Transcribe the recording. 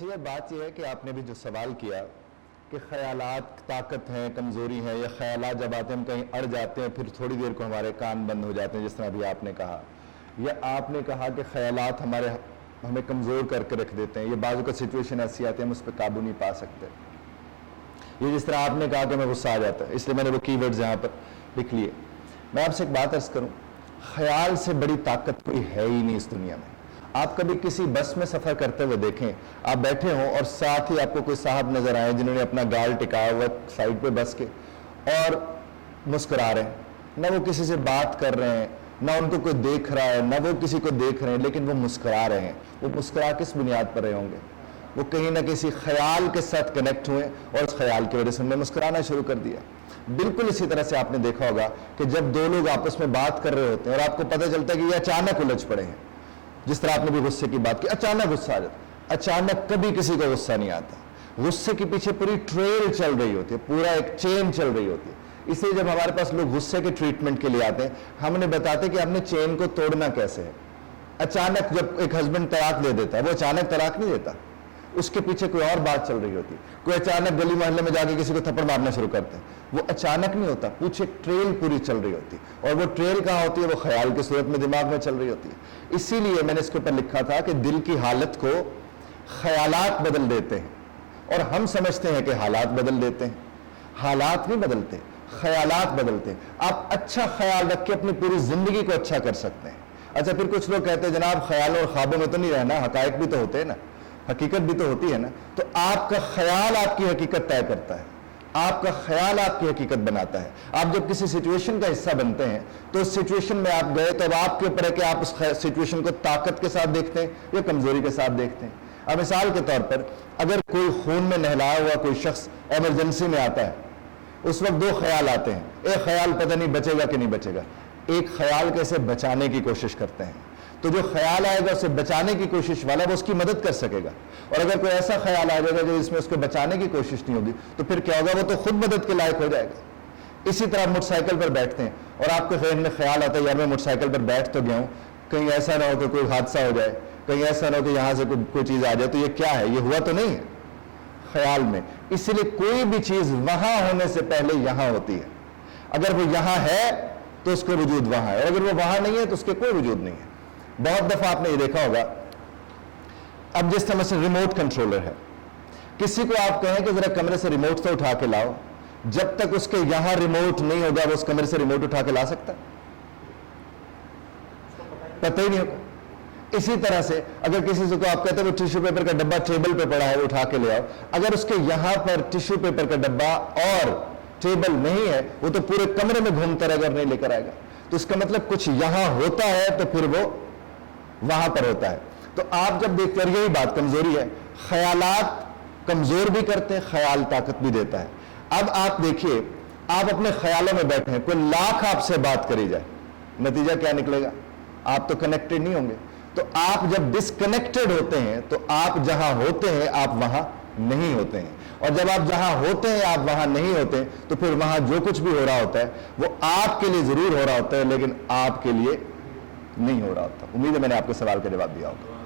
اچھا یہ بات یہ ہے کہ آپ نے بھی جو سوال کیا کہ خیالات طاقت ہیں کمزوری ہیں، یا خیالات جب آتے ہیں ہم کہیں اڑ جاتے ہیں پھر تھوڑی دیر کو ہمارے کان بند ہو جاتے ہیں جس طرح ابھی آپ نے کہا، یا آپ نے کہا کہ خیالات ہمیں کمزور کر کے رکھ دیتے ہیں، یہ بعض اوقات سچویشن ایسی آتی ہے ہم اس پہ قابو نہیں پا سکتے، یہ جس طرح آپ نے کہا کہ ہمیں غصہ آ جاتا ہے، اس لیے میں نے وہ کی ورڈز یہاں پر لکھ لیے۔ میں آپ سے ایک بات عرض کروں، خیال سے بڑی طاقت کوئی ہے ہی نہیں اس دنیا میں۔ آپ کبھی کسی بس میں سفر کرتے ہوئے دیکھیں، آپ بیٹھے ہوں اور ساتھ ہی آپ کو کوئی صاحب نظر آئے جنہوں نے اپنا گال ٹکایا ہوا سائڈ پہ بس کے اور مسکرا رہے ہیں، نہ وہ کسی سے بات کر رہے ہیں، نہ ان کو کوئی دیکھ رہا ہے، نہ وہ کسی کو دیکھ رہے ہیں، لیکن وہ مسکرا رہے ہیں۔ وہ مسکرا کس بنیاد پر رہے ہوں گے؟ وہ کہیں نہ کسی خیال کے ساتھ کنیکٹ ہوئے اور اس خیال کی وجہ سے انہوں نے مسکرانا شروع کر دیا۔ بالکل اسی طرح سے آپ نے دیکھا ہوگا کہ جب دو لوگ آپس میں بات کر رہے ہوتے ہیں اور آپ کو پتہ چلتا ہے کہ یہ اچانک الجھ پڑے ہیں، جس طرح آپ نے بھی غصے کی بات کی، اچانک غصہ آ جاتا، اچانک کبھی کسی کو غصہ نہیں آتا، غصے کے پیچھے پوری ٹریل چل رہی ہوتی ہے، پورا ایک چین چل رہی ہوتی ہے۔ اس لیے جب ہمارے پاس لوگ غصے کے ٹریٹمنٹ کے لیے آتے ہیں ہم انہیں بتاتے ہیں کہ ہم نے چین کو توڑنا کیسے ہے۔ اچانک جب ایک ہسبینڈ طلاق دے دیتا ہے، وہ اچانک طلاق نہیں دیتا، اس کے پیچھے کوئی اور بات چل رہی ہوتی ہے۔ کوئی اچانک گلی محلے میں جا کے کسی کو تھپڑ مارنا شروع کرتے ہیں، وہ اچانک نہیں ہوتا، پیچھے ٹریل پوری چل رہی ہوتی ہے، اور وہ ٹریل کہاں ہوتی ہے؟ وہ خیال کی صورت میں دماغ میں چل رہی ہوتی ہے۔ اسی لیے میں نے اس کے اوپر لکھا تھا کہ دل کی حالت کو خیالات بدل دیتے ہیں، اور ہم سمجھتے ہیں کہ حالات بدل دیتے ہیں۔ حالات نہیں بدلتے، خیالات بدلتے ہیں۔ آپ اچھا خیال رکھ کے اپنی پوری زندگی کو اچھا کر سکتے ہیں۔ اچھا پھر کچھ لوگ کہتے ہیں جناب خیالوں اور خوابوں میں تو نہیں رہنا، حقائق بھی تو ہوتے ہیں نا، حقیقت بھی تو ہوتی ہے نا۔ تو آپ کا خیال آپ کی حقیقت طے کرتا ہے، آپ کا خیال آپ کی حقیقت بناتا ہے۔ آپ جب کسی سچویشن کا حصہ بنتے ہیں تو اس سچویشن میں آپ گئے تو اب آپ کے اوپر ہے کہ آپ اس سچویشن کو طاقت کے ساتھ دیکھتے ہیں یا کمزوری کے ساتھ دیکھتے ہیں۔ اب مثال کے طور پر اگر کوئی خون میں نہلایا ہوا کوئی شخص ایمرجنسی میں آتا ہے، اس وقت دو خیال آتے ہیں، ایک خیال پتہ نہیں بچے گا کہ نہیں بچے گا، ایک خیال کیسے بچانے کی کوشش کرتے ہیں۔ تو جو خیال آئے گا اسے بچانے کی کوشش والا وہ اس کی مدد کر سکے گا، اور اگر کوئی ایسا خیال آ جائے گا جو اس میں اس کو بچانے کی کوشش نہیں ہوگی تو پھر کیا ہوگا؟ وہ تو خود مدد کے لائق ہو جائے گا۔ اسی طرح موٹر سائیکل پر بیٹھتے ہیں اور آپ کے ذہن میں خیال آتا ہے یار میں موٹر سائیکل پر بیٹھ تو گیا ہوں، کہیں ایسا نہ ہو کہ کوئی حادثہ ہو جائے، کہیں ایسا نہ ہو کہ یہاں سے کوئی چیز آ جائے، تو یہ کیا ہے؟ یہ ہوا تو نہیں ہے خیال میں۔ اس لیے کوئی بھی چیز وہاں ہونے سے پہلے یہاں ہوتی ہے۔ اگر وہ یہاں ہے تو اس کا وجود وہاں ہے، اور اگر وہ وہاں نہیں ہے تو اس کے کوئی وجود نہیں ہے۔ بہت دفعہ آپ نے یہ دیکھا ہوگا، اب جس طرح سے ریموٹ کنٹرولر ہے، کسی کو آپ کہیں کہ ذرا کمرے سے ریموٹ سے اٹھا کے لاؤ، جب تک اس کے یہاں ریموٹ نہیں ہوگا وہ اس کمرے سے ریموٹ اٹھا کے لا سکتا؟ پتہ ہی نہیں ہوگا۔ اسی طرح سے اگر کسی سے کو آپ کہتے ہیں وہ ٹیشو پیپر کا ڈبہ ٹیبل پہ پڑا ہے وہ اٹھا کے لے آؤ، اگر اس کے یہاں پر ٹیشو پیپر کا ڈبہ اور ٹیبل نہیں ہے وہ تو پورے کمرے میں گھومتا رہے گا اور نہیں لے کر آئے گا۔ تو اس کا مطلب کچھ یہاں ہوتا ہے تو پھر وہ وہاں پر ہوتا ہے۔ تو آپ جب دیکھتے ہیں، یہی بات کمزوری ہے، خیالات کمزور بھی کرتے ہیں، خیال طاقت بھی دیتا ہے۔ اب آپ دیکھیے، آپ اپنے خیالوں میں بیٹھے ہیں، کوئی لاکھ آپ سے بات کری جائے، نتیجہ کیا نکلے گا؟ آپ تو کنیکٹڈ نہیں ہوں گے۔ تو آپ جب ڈسکنیکٹڈ ہوتے ہیں تو آپ جہاں ہوتے ہیں آپ وہاں نہیں ہوتے ہیں، اور جب آپ جہاں ہوتے ہیں آپ وہاں نہیں ہوتے ہیں تو پھر وہاں جو کچھ بھی ہو رہا ہوتا ہے وہ آپ کے لیے ضرور ہو رہا ہوتا ہے لیکن آپ کے لیے نہیں ہو رہا ہوتا۔ امید ہے میں نے آپ کے سوال کا جواب دیا ہوگا۔